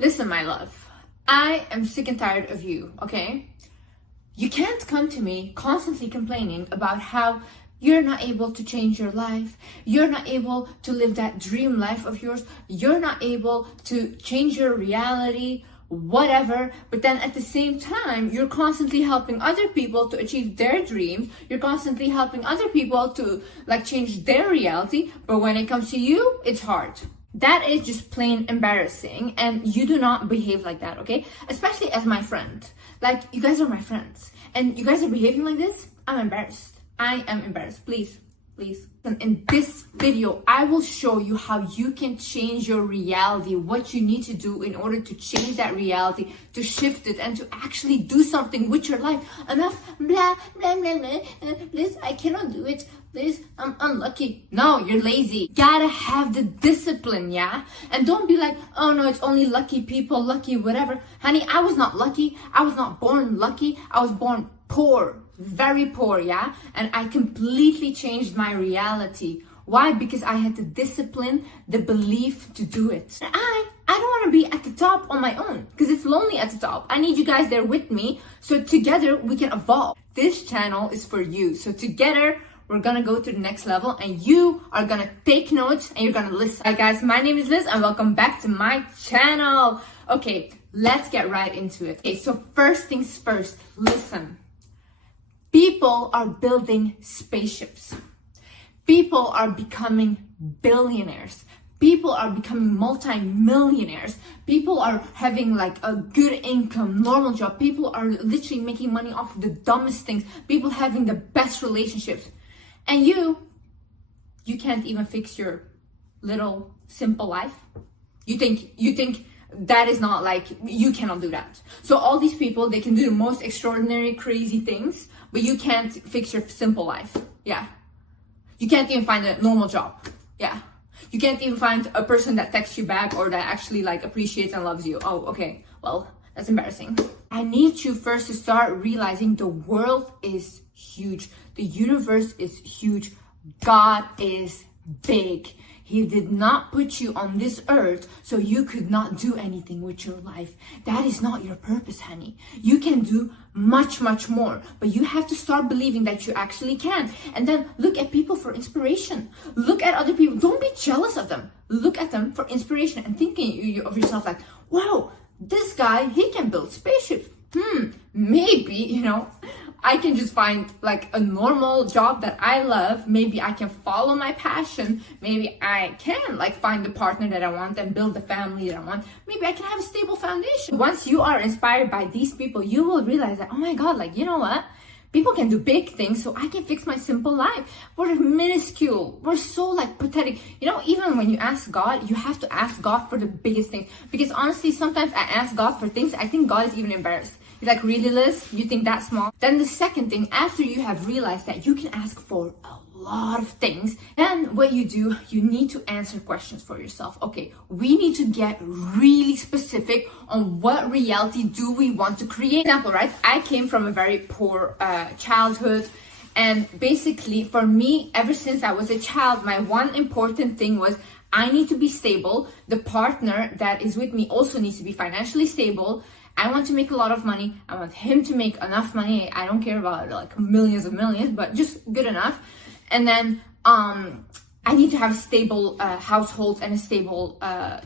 Listen, my love, I am sick and tired of you, okay? You can't come to me constantly complaining about how you're not able to change your life, you're not able to live that dream life of yours, you're not able to change your reality, whatever, but then at the same time, you're constantly helping other people to achieve their dreams, you're constantly helping other people to change their reality, but when it comes to you, it's hard. That is just plain embarrassing, and you do not behave like that, okay? Especially as my friend. Like, you guys are my friends, and you guys are behaving like this. I'm embarrassed. I am embarrassed. Please. And in this video, I will show you how you can change your reality, what you need to do in order to change that reality, to shift it, and to actually do something with your life. Enough, blah, blah, blah, blah. Liz, I cannot do it. Liz, I'm unlucky. No, you're lazy. Gotta have the discipline, yeah? And don't be like, oh no, it's only lucky people, lucky whatever. Honey, I was not lucky. I was not born lucky. I was born poor. Very poor, yeah? And I completely changed my reality. Why? Because I had the discipline, the belief to do it. And I don't want to be at the top on my own, because it's lonely at the top. I need you guys there with me, so together we can evolve. This channel is for you. So together, we're gonna go to the next level, and you are gonna take notes and you're gonna listen. Hi guys, my name is Liz and welcome back to my channel. Okay, let's get right into it. Okay, so first things first, listen. People are building spaceships. People are becoming billionaires. People are becoming multi-millionaires. People are having a good income, normal job. People are literally making money off of the dumbest things. People having the best relationships. And you can't even fix your little simple life. You think that is not you cannot do that. So all these people, they can do the most extraordinary, crazy things, but you can't fix your simple life. Yeah. You can't even find a normal job. Yeah. You can't even find a person that texts you back or that actually appreciates and loves you. Oh, okay. Well, that's embarrassing. I need you first to start realizing the world is huge. The universe is huge. God is big. He did not put you on this earth so you could not do anything with your life. That is not your purpose, honey. You can do much, much more, but you have to start believing that you actually can. And then look at people for inspiration. Look at other people. Don't be jealous of them. Look at them for inspiration and thinking of yourself wow, this guy, he can build spaceships. Maybe, I can just find a normal job that I love. Maybe I can follow my passion. Maybe I can find the partner that I want and build the family that I want. Maybe I can have a stable foundation. Once you are inspired by these people, you will realize that, oh my God, you know what? People can do big things, so I can fix my simple life. We're minuscule. We're so pathetic. Even when you ask God, you have to ask God for the biggest thing. Because honestly, sometimes I ask God for things, I think God is even embarrassed. He's like, really, Liz? You think that small? Then the second thing, after you have realized that you can ask for a lot of things, then what you do, you need to answer questions for yourself. Okay, we need to get really specific on what reality do we want to create. For example, right? I came from a very poor childhood. And basically, for me, ever since I was a child, my one important thing was I need to be stable. The partner that is with me also needs to be financially stable. I want to make a lot of money. I want him to make enough money. I don't care about millions of millions, but just good enough. And then I need to have a stable household and a stable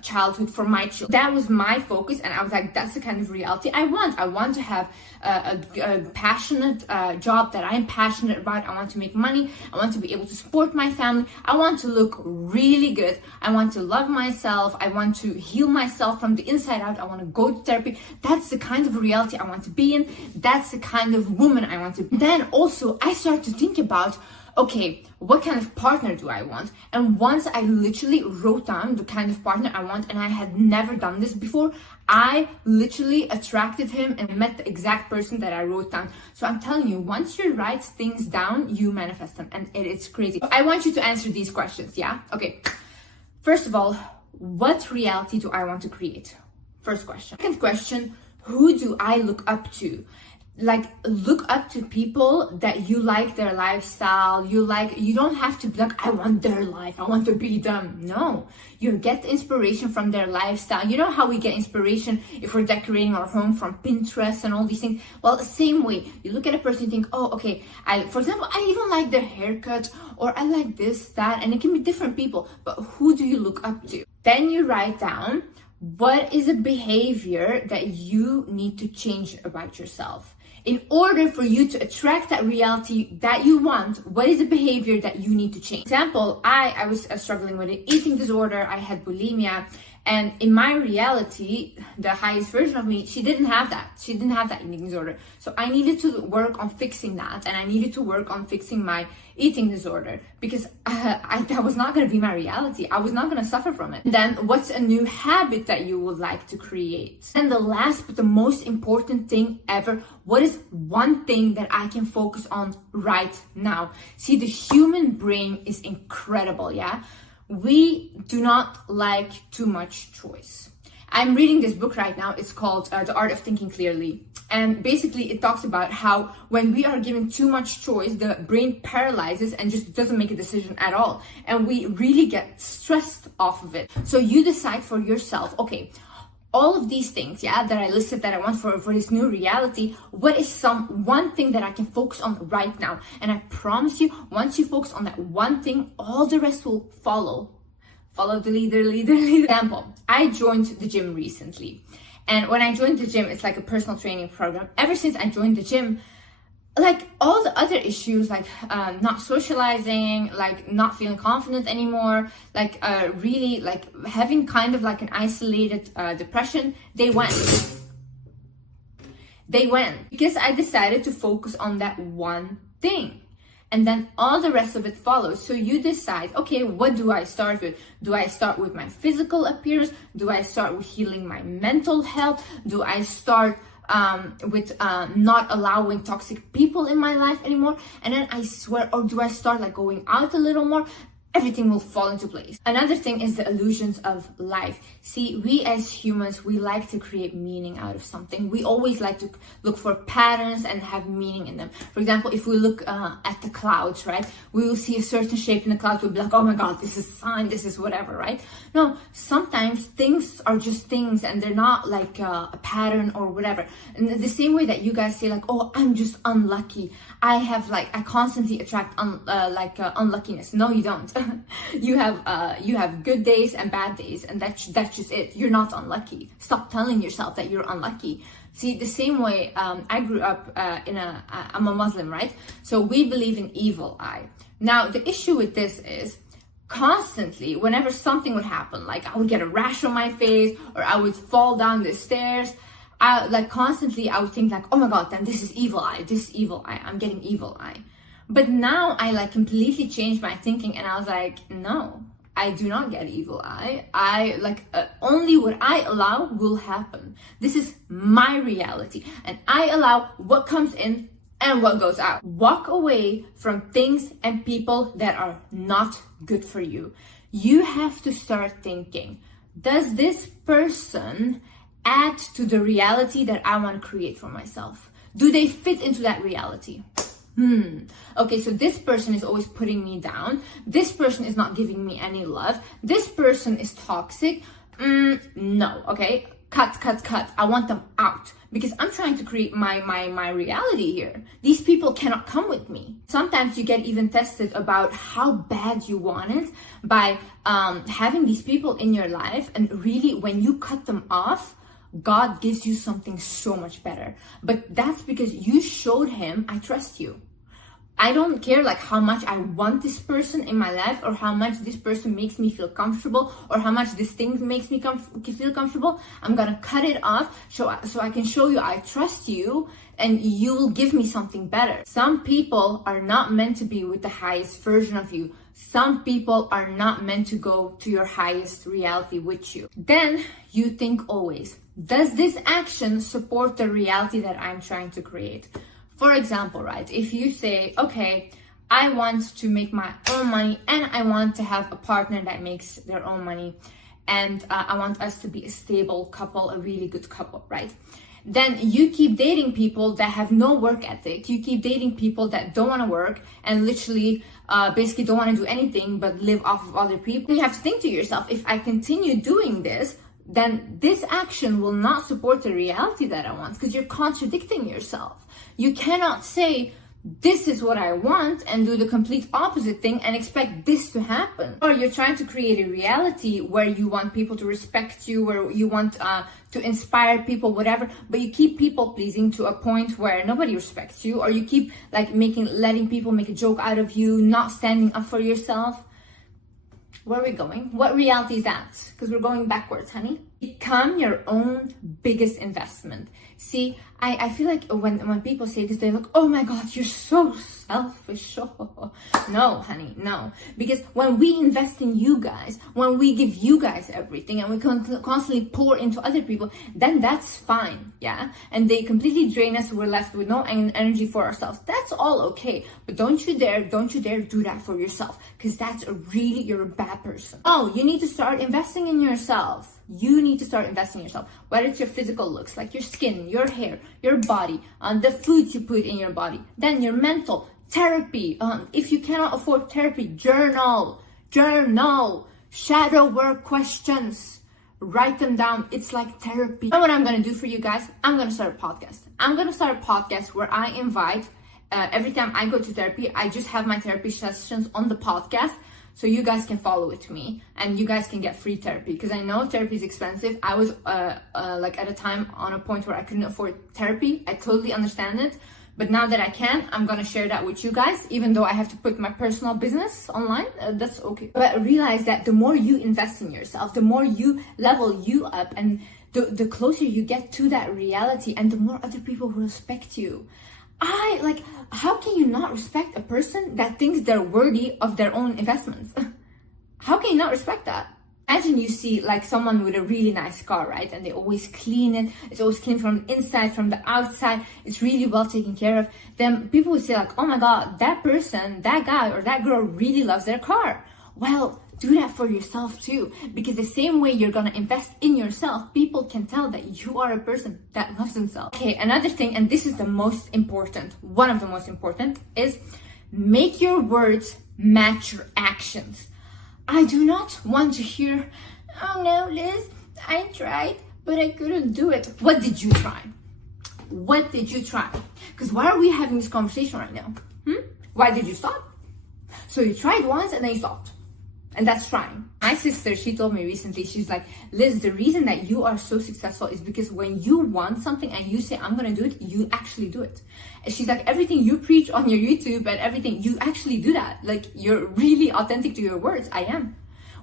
childhood for my children. That was my focus, and I was like, that's the kind of reality I want. I want to have a passionate job that I'm passionate about. I want to make money. I want to be able to support my family. I want to look really good. I want to love myself. I want to heal myself from the inside out. I want to go to therapy. That's the kind of reality I want to be in. That's the kind of woman I want to be. Then also, I started to think about, okay, what kind of partner do I want? And once I literally wrote down the kind of partner I want, and I had never done this before, I literally attracted him and met the exact person that I wrote down. So I'm telling you, once you write things down, you manifest them, and it's crazy. So I want you to answer these questions, yeah? Okay. First of all, what reality do I want to create? First question. Second question, who do I look up to? like look up to people that you like their lifestyle. You don't have to be like, I want their life, I want to be them. No, you get inspiration from their lifestyle. You know how we get inspiration if we're decorating our home from Pinterest and all these things? Well, the same way, you look at a person and think, oh, okay, for example, I even like their haircut, or I like this, that, and it can be different people, but who do you look up to? Then you write down, what is a behavior that you need to change about yourself? In order for you to attract that reality that you want, what is a behavior that you need to change? For example, I was struggling with an eating disorder. I had bulimia. And in my reality, the highest version of me, she didn't have that. She didn't have that eating disorder. So I needed to work on fixing that. And I needed to work on fixing my eating disorder, because that was not going to be my reality. I was not going to suffer from it. Then what's a new habit that you would like to create? And the last but the most important thing ever, what is one thing that I can focus on right now? See, the human brain is incredible, yeah? We do not like too much choice. I'm reading this book right now. It's called The Art of Thinking Clearly. And basically it talks about how when we are given too much choice, the brain paralyzes and just doesn't make a decision at all. And we really get stressed off of it. So you decide for yourself, okay, all of these things, yeah, that I listed that I want for this new reality, what is one thing that I can focus on right now? And I promise you, once you focus on that one thing, all the rest will follow. Follow the leader. Example, I joined the gym recently. And when I joined the gym, it's like a personal training program. Ever since I joined the gym, like all the other issues, like not socializing, like not feeling confident anymore, like really like having kind of like an isolated depression, they went because I decided to focus on that one thing. And then all the rest of it follows. So you decide, okay, what do I start with? Do I start with my physical appearance? Do I start with healing my mental health? Do I start with not allowing toxic people in my life anymore? And then I swear, or do I start like going out a little more? Everything will fall into place. Another thing is the illusions of life. See, we as humans, we like to create meaning out of something. We always like to look for patterns and have meaning in them. For example, if we look at the clouds, right? We will see a certain shape in the clouds. We'll be like, oh my God, this is a sign, this is whatever, right? No, sometimes things are just things and they're not like a pattern or whatever. And the same way that you guys say like, oh, I'm just unlucky. I constantly attract unluckiness. No, you don't. you have good days and bad days, and that's just it. You're not unlucky. Stop telling yourself that you're unlucky. See, the same way I grew up I'm a Muslim, right? So we believe in evil eye. Now the issue with this is constantly, whenever something would happen, like I would get a rash on my face or I would fall down the stairs, I would think like, oh my God, then this is evil eye, I'm getting evil eye. But now I like completely changed my thinking and I was like, no, I do not get evil eye. Only what I allow will happen. This is my reality and I allow what comes in and what goes out. Walk away from things and people that are not good for you. You have to start thinking, does this person add to the reality that I want to create for myself? Do they fit into that reality? Okay, so this person is always putting me down. This person is not giving me any love. This person is toxic. No, okay? Cut. I want them out because I'm trying to create my reality here. These people cannot come with me. Sometimes you get even tested about how bad you want it by having these people in your life, and really when you cut them off, God gives you something so much better. But that's because you showed him, I trust you. I don't care like how much I want this person in my life or how much this person makes me feel comfortable or how much this thing makes me feel comfortable. I'm gonna cut it off so I can show you I trust you and you will give me something better. Some people are not meant to be with the highest version of you. Some people are not meant to go to your highest reality with you. Then you think always, does this action support the reality that I'm trying to create? For example, right, if you say, okay, I want to make my own money and I want to have a partner that makes their own money and I want us to be a stable couple, a really good couple, right? then you keep dating people that have no work ethic. You keep dating people that don't want to work and literally basically don't want to do anything but live off of other people. You have to think to yourself, if I continue doing this, then this action will not support the reality that I want, because you're contradicting yourself. You cannot say, this is what I want, and do the complete opposite thing and expect this to happen. Or you're trying to create a reality where you want people to respect you, where you want to inspire people, whatever, but you keep people pleasing to a point where nobody respects you, or you keep like letting people make a joke out of you, not standing up for yourself. Where are we going? What reality is that? Because we're going backwards, honey. Become your own biggest investment. See, I feel like when people say this, they're like, oh my God, you're so selfish. No, honey, no. Because when we invest in you guys, when we give you guys everything and we constantly pour into other people, then that's fine, yeah? And they completely drain us, we're left with no energy for ourselves. That's all okay. But don't you dare do that for yourself, because that's you're a bad person. Oh, you need to start investing in yourself. You need to start investing in yourself, whether it's your physical looks, like your skin, your hair, your body, the foods you put in your body, then your mental, therapy. If you cannot afford therapy, journal, shadow work questions, write them down. It's like therapy. You know what I'm going to do for you guys? I'm going to start a podcast. I'm going to start a podcast where I invite, every time I go to therapy, I just have my therapy sessions on the podcast. So you guys can follow it to me and you guys can get free therapy, because I know therapy is expensive. I was like at a time on a point where I couldn't afford therapy. I totally understand it. But now that I can, I'm going to share that with you guys, even though I have to put my personal business online. That's okay. But realize that the more you invest in yourself, the more you level you up, and the closer you get to that reality, and the more other people will respect you. How can you not respect a person that thinks they're worthy of their own investments? How can you not respect that? Imagine you see like someone with a really nice car, right? And they always clean it. It's always clean from the inside, from the outside. It's really well taken care of. Then people would say like, oh my God, that person, that guy or that girl really loves their car. Well, do that for yourself too, because the same way you're gonna invest in yourself, people can tell that you are a person that loves themselves. Okay, another thing, and this is the most important, one of the most important, is make your words match your actions. I do not want to hear, oh no, Liz, I tried, but I couldn't do it. What did you try? What did you try? Because why are we having this conversation right now? Why did you stop? So you tried once and then you stopped. And that's trying. My sister, she told me recently, she's like, Liz, the reason that you are so successful is because when you want something and you say, I'm gonna do it, you actually do it. And she's like, everything you preach on your YouTube and everything, you actually do that. Like, you're really authentic to your words. I am.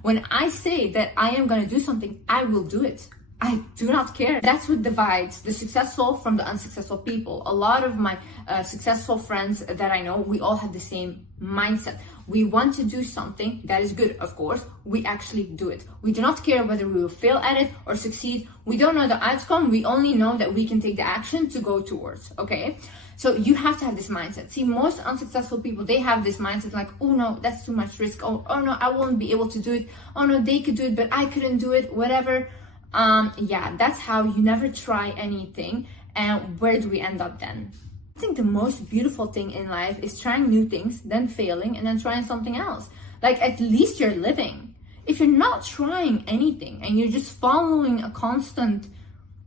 When I say that I am gonna do something, I will do it. I do not care. That's what divides the successful from the unsuccessful people. A lot of my successful friends that I know, we all have the same mindset. We want to do something that is good, of course. We actually do it. We do not care whether we will fail at it or succeed. We don't know the outcome. We only know that we can take the action to go towards, okay? So you have to have this mindset. See, most unsuccessful people, they have this mindset like, oh no, that's too much risk. Oh no, I won't be able to do it. Oh no, they could do it, but I couldn't do it, whatever. Yeah, that's how you never try anything. And where do we end up then? I think the most beautiful thing in life is trying new things, then failing, and then trying something else. Like, at least you're living. If you're not trying anything and you're just following a constant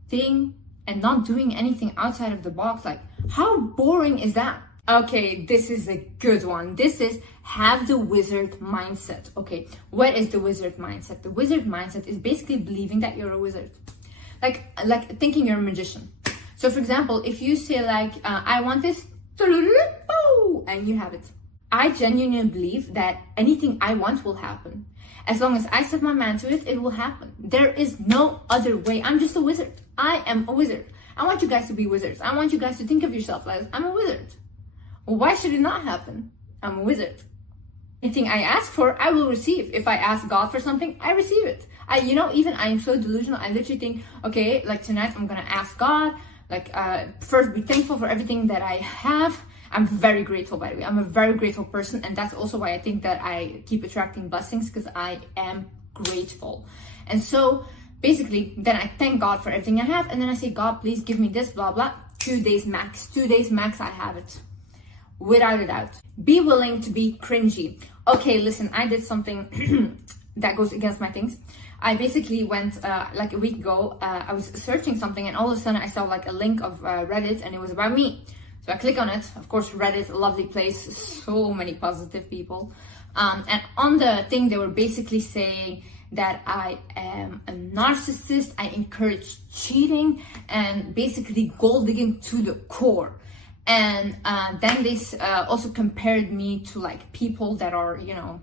thing and not doing anything outside of the box, like, how boring is that? Okay, this is a good one. This is have the wizard mindset. Okay, what is the wizard mindset? The wizard mindset is basically believing that you're a wizard. Like thinking you're a magician. So for example, if you say like, I want this, and you have it. I genuinely believe that anything I want will happen. As long as I set my mind to it, it will happen. There is no other way. I'm just a wizard. I am a wizard. I want you guys to be wizards. I want you guys to think of yourself as, I'm a wizard. Well, why should it not happen? I'm a wizard. Anything I ask for, I will receive. If I ask God for something, I receive it. I am so delusional. I literally think, okay, like tonight I'm gonna ask God, first be thankful for everything that I have. I'm very grateful, by the way. I'm a very grateful person, and that's also why I think that I keep attracting blessings, because I am grateful. And so basically, then I thank God for everything I have, and then I say, God, please give me this, blah, blah. 2 days max. 2 days max, I have it. Without a doubt. Be willing to be cringy. Okay, listen, I did something that goes against my things. I basically went like a week ago, I was searching something, and all of a sudden I saw like a link of Reddit, and it was about me. So I click on it. Of course, Reddit, a lovely place, so many positive people. And on the thing, they were basically saying that I am a narcissist, I encourage cheating, and basically gold digging to the core. And then they also compared me to like people that are, you know,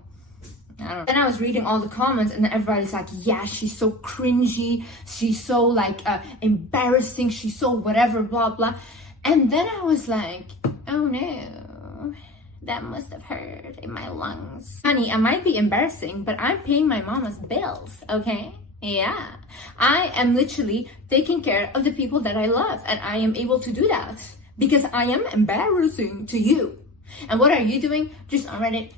I don't know. Then I was reading all the comments, and then everybody's like, yeah, she's so cringy, she's so like embarrassing, she's so whatever, blah, blah. And then I was like, oh no, that must have hurt in my lungs. Honey, I might be embarrassing, but I'm paying my mama's bills, okay? Yeah. I am literally taking care of the people that I love, and I am able to do that because I am embarrassing to you. And what are you doing? Just on Reddit,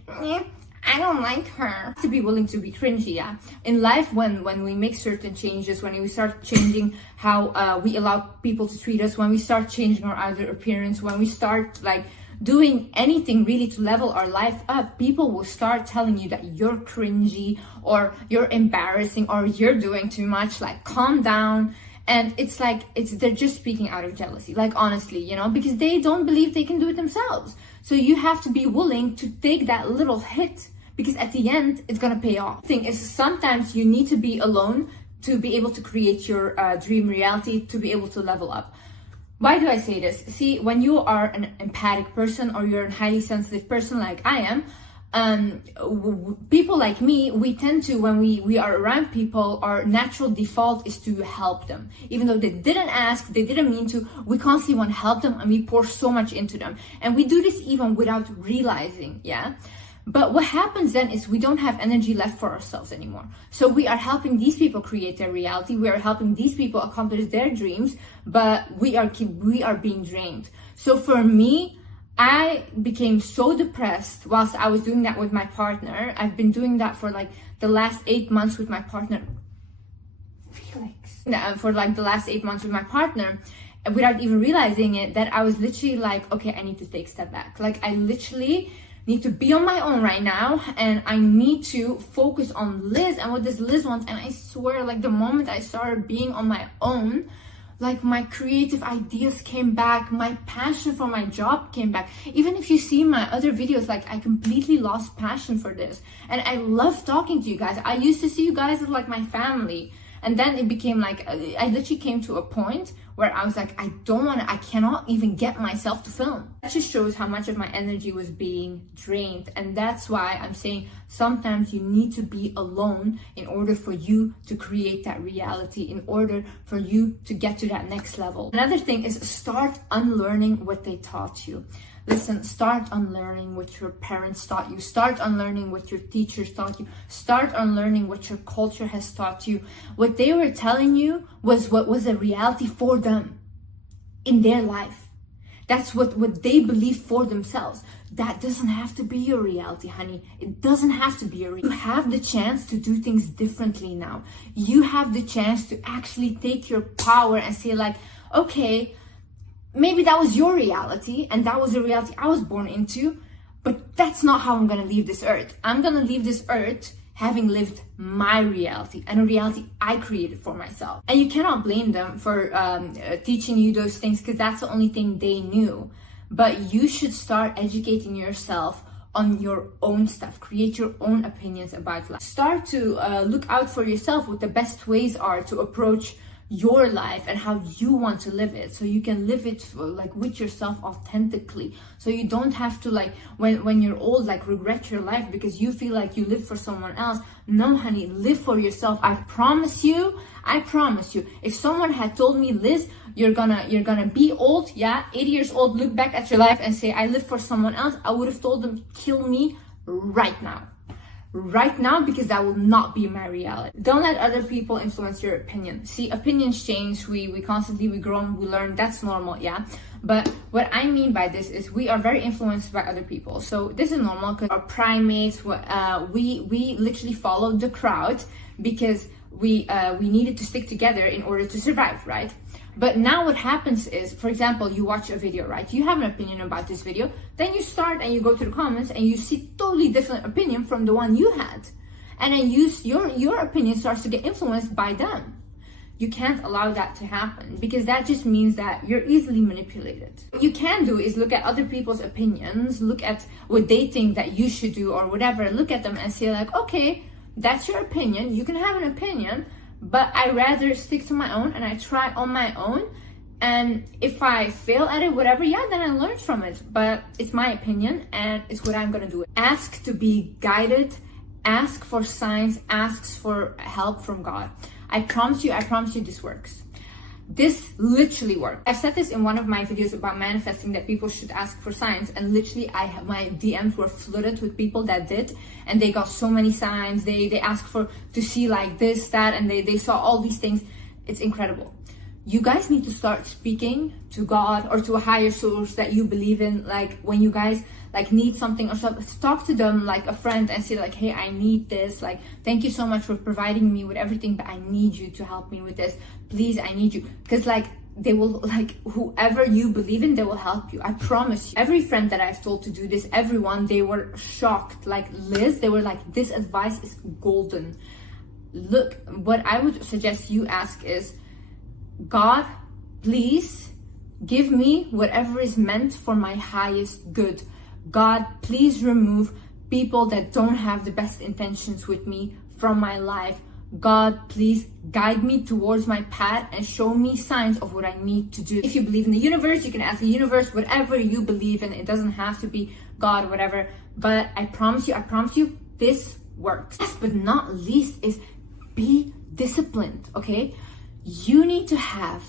I don't like her. To be willing to be cringy, yeah. In life, when we make certain changes, when we start changing how we allow people to treat us, when we start changing our outer appearance, when we start like doing anything really to level our life up, people will start telling you that you're cringy or you're embarrassing or you're doing too much, like calm down. And it's like, they're just speaking out of jealousy, like honestly, you know, because they don't believe they can do it themselves. So you have to be willing to take that little hit, because at the end, it's gonna pay off. The thing is, sometimes you need to be alone to be able to create your dream reality, to be able to level up. Why do I say this? See, when you are an empathic person or you're a highly sensitive person like I am, people like me, we tend to, when we are around people, our natural default is to help them. Even though they didn't ask, they didn't mean to, we constantly want to help them, and we pour so much into them. And we do this even without realizing, yeah? But what happens then is we don't have energy left for ourselves anymore. So we are helping these people create their reality. We are helping these people accomplish their dreams, but we are being drained. So for me, I became so depressed whilst I was doing that with my partner. I've been doing that for like the last 8 months with my partner. Felix. For like the last 8 months with my partner, without even realizing it, that I was literally like, okay, I need to take a step back. Like I literally need to be on my own right now, and I need to focus on Liz and what this Liz wants. And I swear, like the moment I started being on my own, like my creative ideas came back, my passion for my job came back. Even if you see my other videos, like I completely lost passion for this, and I love talking to you guys. I used to see you guys as like my family, and then it became like, I literally came to a point where I was like, I cannot even get myself to film. That just shows how much of my energy was being drained. And that's why I'm saying sometimes you need to be alone in order for you to create that reality, in order for you to get to that next level. Another thing is start unlearning what they taught you. Listen, start unlearning what your parents taught you. Start unlearning what your teachers taught you. Start unlearning what your culture has taught you. What they were telling you was what was a reality for them in their life. That's what they believe for themselves. That doesn't have to be your reality, honey. It doesn't have to be your reality. You have the chance to do things differently now. You have the chance to actually take your power and say like, okay, maybe that was your reality and that was the reality I was born into, but that's not how I'm gonna leave this earth. I'm gonna leave this earth having lived my reality, and a reality I created for myself. And you cannot blame them for teaching you those things, because that's the only thing they knew. But you should start educating yourself on your own stuff. Create your own opinions about life. Start to look out for yourself what the best ways are to approach your life and how you want to live it, so you can live it like with yourself authentically, so you don't have to like when you're old like regret your life because you feel like you live for someone else. No, honey, live for yourself. I promise you, if someone had told me, Liz, you're gonna be old, 80 years old, look back at your life and say I live for someone else, I would have told them, kill me right now, because that will not be my reality. Don't let other people influence your opinion. See, opinions change. We constantly, we grow, we learn. That's normal, yeah. But what I mean by this is we are very influenced by other people. So this is normal because our primates, we literally follow the crowd because we needed to stick together in order to survive, right? But now what happens is, for example, you watch a video, right? You have an opinion about this video, then you start and you go to the comments and you see totally different opinion from the one you had. And then your opinion starts to get influenced by them. You can't allow that to happen, because that just means that you're easily manipulated. What you can do is look at other people's opinions, look at what they think that you should do or whatever, look at them and say like, okay, that's your opinion, you can have an opinion, but I rather stick to my own and I try on my own. And if I fail at it, whatever, yeah, then I learned from it. But it's my opinion and it's what I'm gonna do. Ask to be guided, ask for signs, ask for help from God. I promise you this works. This literally works. I've said this in one of my videos about manifesting, that people should ask for signs, and literally my DMs were flooded with people that did, and they got so many signs. They asked to see like this, that, and they saw all these things. It's incredible. You guys need to start speaking to God or to a higher source that you believe in. Like when you guys like need something or something, talk to them like a friend and say like, hey, I need this. Like, thank you so much for providing me with everything, but I need you to help me with this. Please, I need you. Because like they will, like whoever you believe in, they will help you. I promise you. Every friend that I've told to do this, everyone, they were shocked. Like Liz, they were like, this advice is golden. Look, what I would suggest you ask is, God, please give me whatever is meant for my highest good. God, please remove people that don't have the best intentions with me from my life. God, please guide me towards my path and show me signs of what I need to do. If you believe in the universe, you can ask the universe whatever you believe in. It doesn't have to be God, whatever. But I promise you, this works. Last but not least is be disciplined, okay? You need to have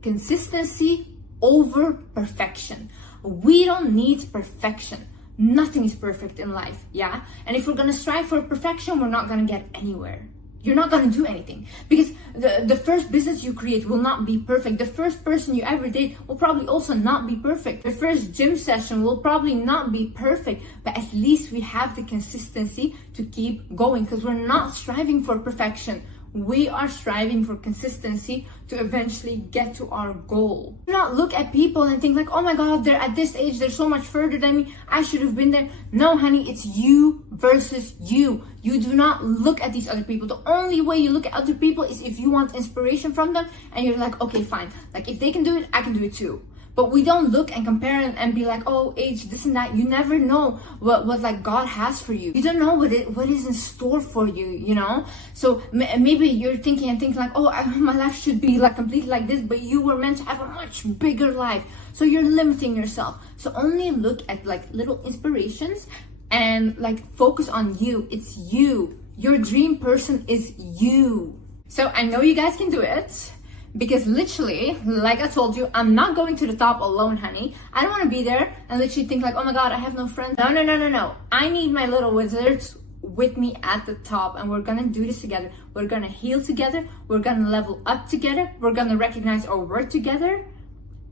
consistency over perfection. We don't need perfection. Nothing is perfect in life, yeah? And if we're gonna strive for perfection, we're not gonna get anywhere. You're not gonna do anything, because the first business you create will not be perfect. The first person you ever date will probably also not be perfect. The first gym session will probably not be perfect, but at least we have the consistency to keep going, because we're not striving for perfection. We are striving for consistency to eventually get to our goal. Do not look at people and think like, oh my God, they're at this age, they're so much further than me, I should have been there. No, honey, it's you versus you. You do not look at these other people. The only way you look at other people is if you want inspiration from them and you're like, okay, fine. Like if they can do it, I can do it too. But we don't look and compare and be like, oh, age, this and that. You never know what like God has for you. You don't know what is in store for you, you know? So maybe you're thinking like, oh, my life should be like completely like this, but you were meant to have a much bigger life. So you're limiting yourself. So only look at like little inspirations and like focus on you. It's you. Your dream person is you. So I know you guys can do it. Because literally, like I told you, I'm not going to the top alone, honey. I don't want to be there and literally think like, oh my God, I have no friends. No. I need my little wizards with me at the top, and we're gonna do this together. We're gonna heal together. We're gonna level up together. We're gonna recognize our worth together.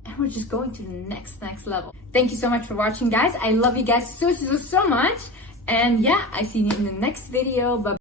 And we're just going to the next level. Thank you so much for watching, guys. I love you guys so much. And yeah, I see you in the next video. Bye.